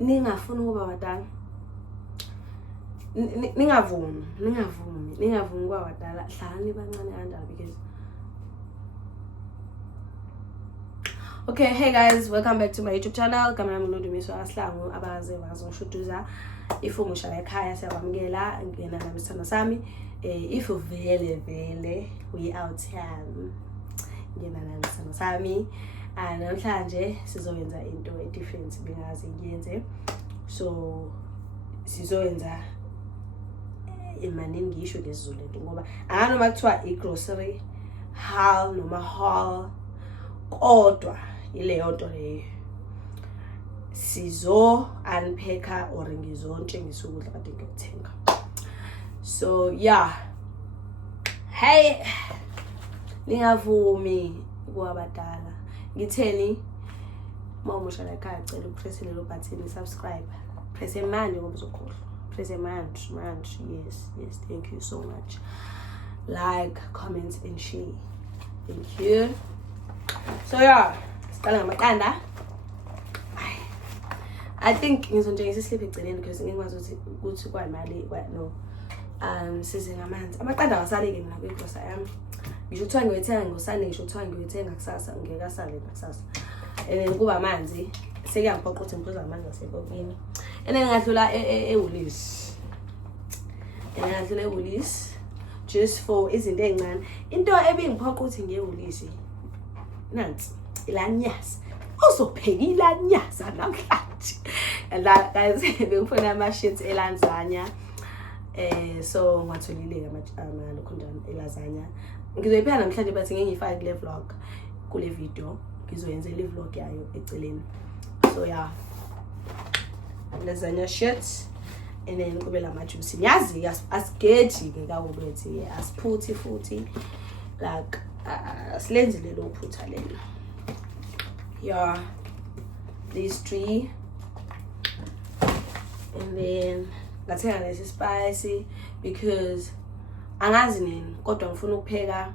ningafuni ukuba badala. Ningavumi ukuba badala. Hlalani bancane kanjalo because okay, hey guys, welcome back to my YouTube channel. Kama nami uNodumiswa Aslangu abaze bazoshuduza. If ungishala ekhaya siyabamukela ngena nami sithando sami. If vele we out here ngena nami sithando sami. Namhlanje sizoyenza into different bengazi ngiyenze. So sizoyenza imani ngisho ngesizulu lento ngoba anganoma kuthiwa i-grocery haul noma haul kodwa ileyo nto leyo sizo unpacka or ngizontshengisa ukudla kade ngikuthenga. So yeah, hey, ningavumi kwabadala ngitheni mawumusha la ekhaya cela upress lelo button subscribe, press manje ngoba uzokhohlwa, press manje. Yes, thank you so much. Like, comment and share, thank you. So yeah, siqala ngamaqanda. I think ngizonjengisa islip eceleni because ngikwazi ukuthi kwamali no size ngamanzi. Amaqanda awasaleke mina kwigrocery yami. Ngisho kuthiwa ngiyothenga ngosane, ngisho kuthiwa ngiyothenga kusasa, ngekasale nakusasa. Kuba amanzi sekuyangiphoqa ukuthi ngiphuza amanzi asebokini. Ngadlula eWoolies. Ngadlula eWoolies just for izinto ezincane. Into ebingiphoqa ukuthi ngiyeWoolies nansi ilanyasa. Uzopheka ilanyasa namhlanje. La guys bengifuna ama sheets elanzanya. So ngatholile lokhunjani elazanya. Ngizoyipheka namhlanje but ngeke ngifake kule vlog kule video. Ngizoyenza le vlog yayo eceleni. So yeah, lasagna sheets and then kube la juice. Ngiyazi asigedi ke kawobethi asiphuthi futhi like asilenzile lo phutha lelo. Yeah, these three, and then ngathenga lesi spicy because angazi nini kodwa ngifuna ukupheka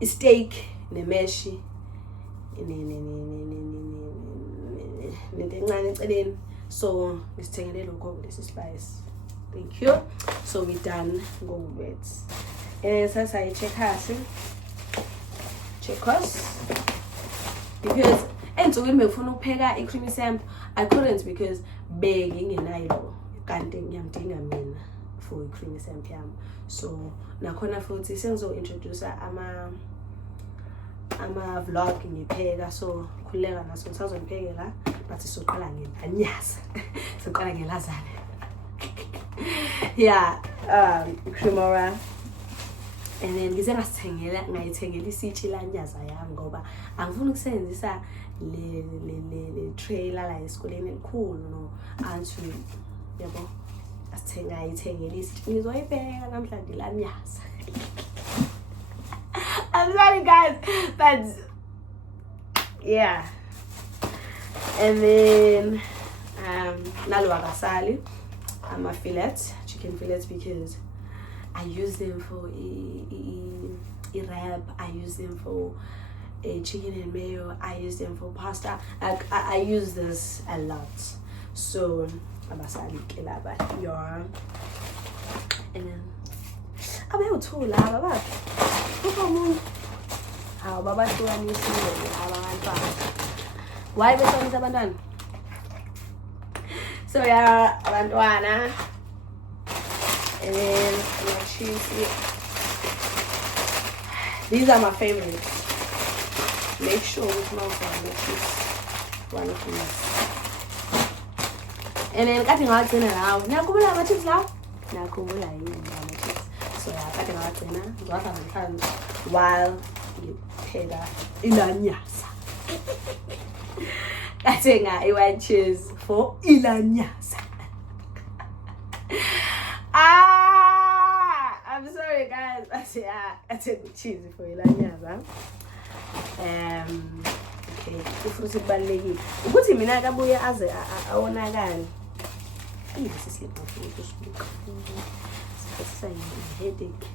steak nemeshi nencane eceleni, so ngisithengele lokho lesi spice. Thank you. So we done go with sasa checkers because ensukwini bengifuna ukupheka i-creamy samp I couldn't because bengingenayo kanti ngiyamdinga mina for i-creamy samp yami. So nakhona futhi sengizo introduce ama vlog ngipheka, so khuleka naso ngisazoniphekela but soqala ngelanyasa soqala ngelazana. Yeah, creamora, and then ngize ngayithengela isitshi lanyaza yami ngoba angifuni ukusebenzisa le trailer la esikoleni elikhulu no antu yabo ngayithengela isitshi ngizoyipheka namhlanje lanyaza. I'm sorry guys, but yeah. And then nalwakasali chicken fillets because I use them for a wrap, I use them for a chicken and mayo, I use them for pasta. I use this a lot. So abasali kelaba your and then abe uthula baba umuntu hawo baba hlukanisile abantwana. Why besonisa abantwana? So yeah, abantwana, and then my cheese. These are my favorites. Make sure which one is one of them. And then cutting out dinner now. Nakumbula my chips now. Nakumbula my chips. So yeah, cutting out dinner. What have my hands while you pay that ilanyasa. Cutting out white cheese for ilanyasa. I'm sorry guys. I said the cheese for ilanyasa. Okay, ufuthi kubalekile ukuthi mina kabuye aze awonakala. Ingisi sleep futhi usubuka. Siphatha headache.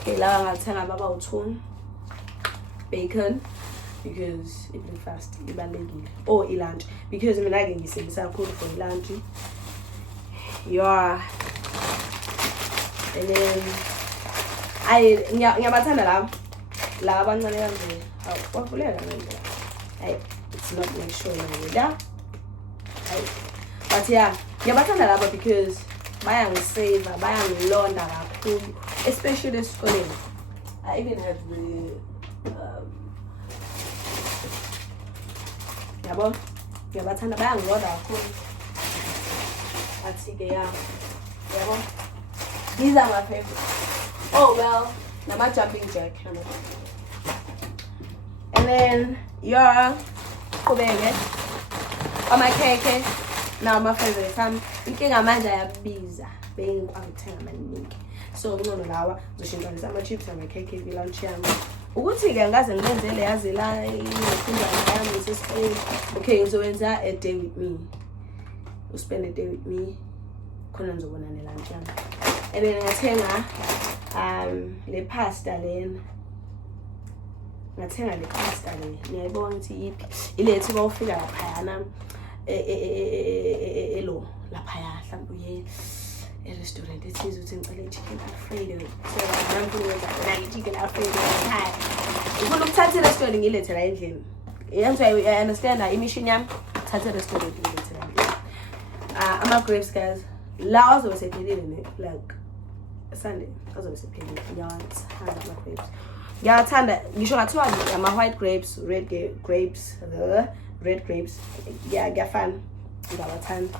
Okay, la ngalithenga baba u2. bacon because i-breakfast ibalulekile or i-lunch because mina-ke ngisebenzisa kakhulu for i-lunch. Yeah. And then ngiyabathanda laba abancane kanje. Wavuleka kanje. Hey, it's not make sure la. Hey. But yeah, ngiyabathanda laba because bayangisive, bayangilonda kakhulu, especially esikoleni. I even have the yabo, ngiyabathanda bayangilonda kakhulu. Athi-ke yabo. These are my favorites. Oh well, nama jumping jack. And then your kubeke, my cake. Now my favorite time. Inkinga manje ayabiza. Bengithenga amaningi. So ngcono lawa ngizoshintshanisa ama chips ama cake lunch yami. Ukuthi ke ngaze ngilenzele yazi la inkinga yami sesiphele. Okay, ngizowenza a day with me. You spend a day with me. Khona ngizobona ne lunch yami. And then ngathenga le pasta lena. Ngathenga le pasta le. Ngiyayibona ukuthi iphi. Ilethi bawufika lapha yana. Elo laphaya mhlawumbe uye e-restaurant ethize uthi ngicela i-chicken alfredo. So nami ngiwenza khona i-chicken alfredo ekhaya. Ufuna ukuthatha i-restaurant ngilethe la endlini. I understand imishini yami thatha i-restaurant ngilethe la endlini. Ama-grapes guys la azobe sephelile like Sunday azobe sephelile. Ngiyawathanda ama-grapes. Ngiyathanda ngisho ngathiwa ama-white grapes, red grapes. Yeah, ngiyafana ngiyawathanda.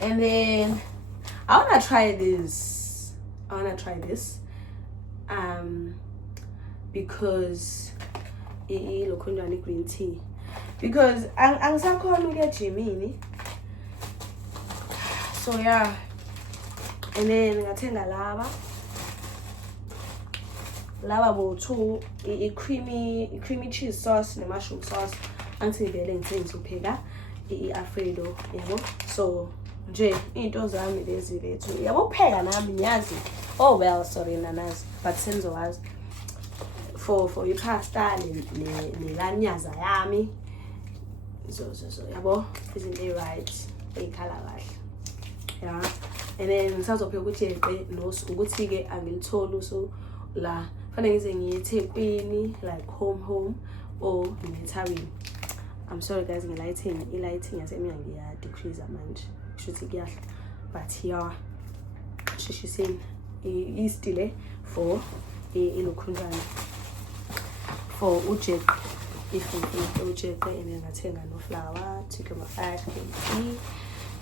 And then I wanna try this because ilokhunjani green tea because angisakhona ukuya ejimini. So yeah, and then ngathenga laba bo-2 i-creamy cheese sauce ne-mushroom sauce. Angithibele ngithenga ukupheka i-alfredo yabo. So nje into zami lezi lethu yabo ukupheka nami ngiyazi. Oh well, sorry nanazi but senzowazi for ipasta nelanyaza yami. So yabo izinto right eyikhala kahle. Yeah. And then ngisazopheka ukuthi yeqe ukuthi ke angilitholi uso la fanele ngize ngiye eThekwini like home or ngiyeThawini. I'm sorry guys, i-lighting yasemina ngiya-decrease manje. Kushuthi kuyahla. But yeah, shishisini istile for ilokhunjani for ujeqe ifufu ujeqe. And then ngathenga no flour 2.5 kg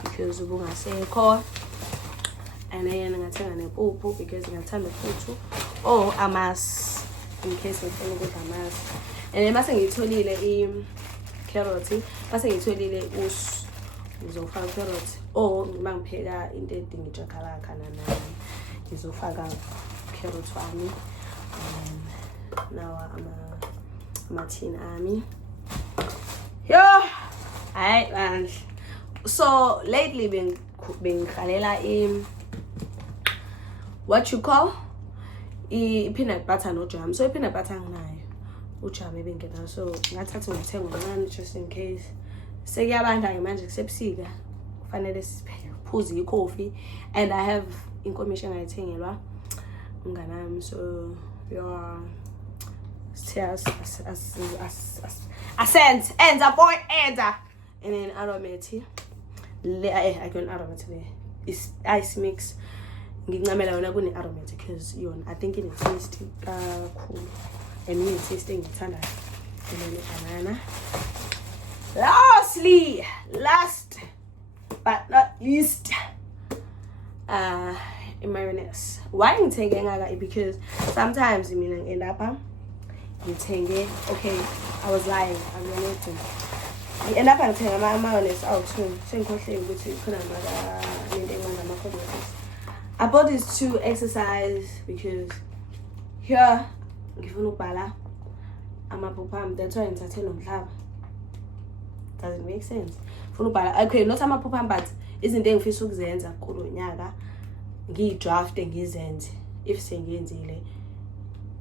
because ubungasekho. And then ngathenga nepuphu because ngiyathanda futhi or amasi in case ngifuna ukudla amasi. And then mase ngiyitholile carrot, mase ngiyitholile usu ngizofaka carrot or uma ngipheka into edinga ijakalaka nani ngizofaka carrot wami. Now ama-tin ami. Yeah. Alright man. So lately been khalela what you call peanut butter no jam. So peanut butter nginayo ujam ebengena. So ngathatha ngithenga kancane just in case. Sekuyabanda ke manje kusebusika. Kufanele siphuze i-coffee and I have inkomishini engayithengelwa umnganami. So yeah, enter and then aromatic I can aromatic is ice mix ngincamela yona kune aromatic because yona I think ine taste kakhulu and ine taste engithanda le banana. Last but not least mayonnaise. Why ngithenge ngaka because sometimes mina end up ngithenge okay I was lying I'm not end up ngithenga ama-mayonnaise awu-2 sengikhohlele ukuthi khona into encane ama-mayonnaise. I bought these 2 exercise because here ngifuna ukubhala amaphupha that's why ngithathe nomhlaba. Doesn't make sense. Ngifuna ukubhala okay not amaphupha but izinto engifisa ukuzenza kulo nyaka ngiyi-draft ngizenze if sengiyenzile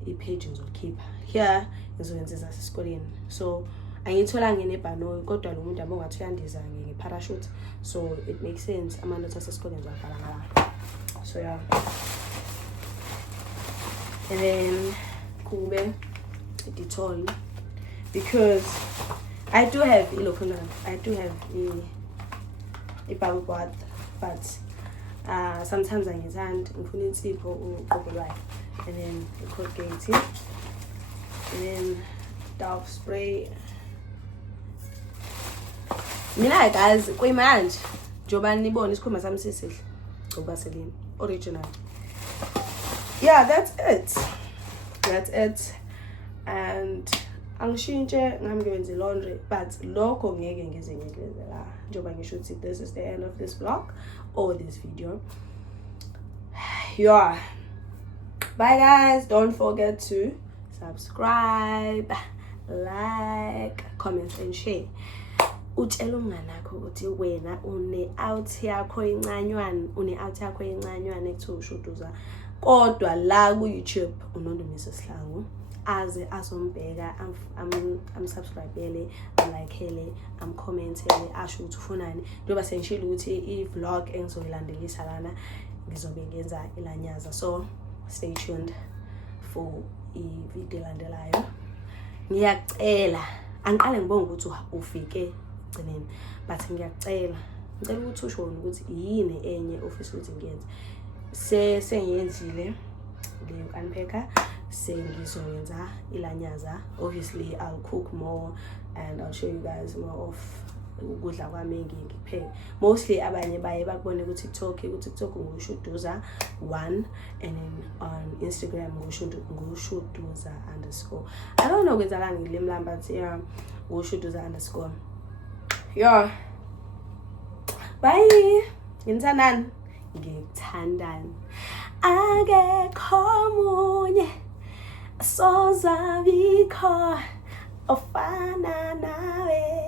i-page ngizokhipha here ngizokwenza zasesikoleni. So angitholanga nebhanoyi kodwa lo muntu abongathi uyandiza nge-parachute, so it makes sense ama-notes asesikoleni ngizowabhala ngala. So yeah, and then kube Dettol, because I do have I do have a bubble bath, but sometimes angithandi, ngifuna insipho uqobo lwayo, and then i-Colgate, and then Dove spray. Mina guys kuyimanje njoba nibone isikhumba sami sisihle uBaselini original. Yeah, that's it. And angishintshe ngami ngiwenze laundry, but lokho ngeke ngize ngikwenze la njoba ngisho ukuthi this is the end of this vlog or this video. Yeah, bye guys, don't forget to subscribe, like, comment and share. Utshela umngane wakho ukuthi wena une out yakho encanywana ekuthiwa ushuduza, kodwa la ku YouTube uNondumiso Sihlangu aze azombheka, am-subscribele, am-likele, am-commentele, asho ukuthi ufunani. Njengoba sengishilo ukuthi i-vlog engizoyilandelisa lana ngizobe ngenza ilanyaza, so stay tuned for i-video elandelayo. Ngiyacela angiqale ngibonge ukuthi ufike egcineni, but ngiyacela ukuthi usho ukuthi yini enye ofisa ukuthi ngiyenze. Sengiyenzile leyo unpacker, sengizoyenza ilanyaza. Obviously I'll cook more and I'll show you guys more of ukudla kwami ngipheke. Mostly abanye baye bakubone ku TikTok ngushuduza 1, and then on Instagram ngushuduza_. I don't know kwenzakani ngilimla, but yeah, ngushuduza_. Yeah, bye. Ngithandani, ngithandani, akekho munye sozabikho ofana nawe.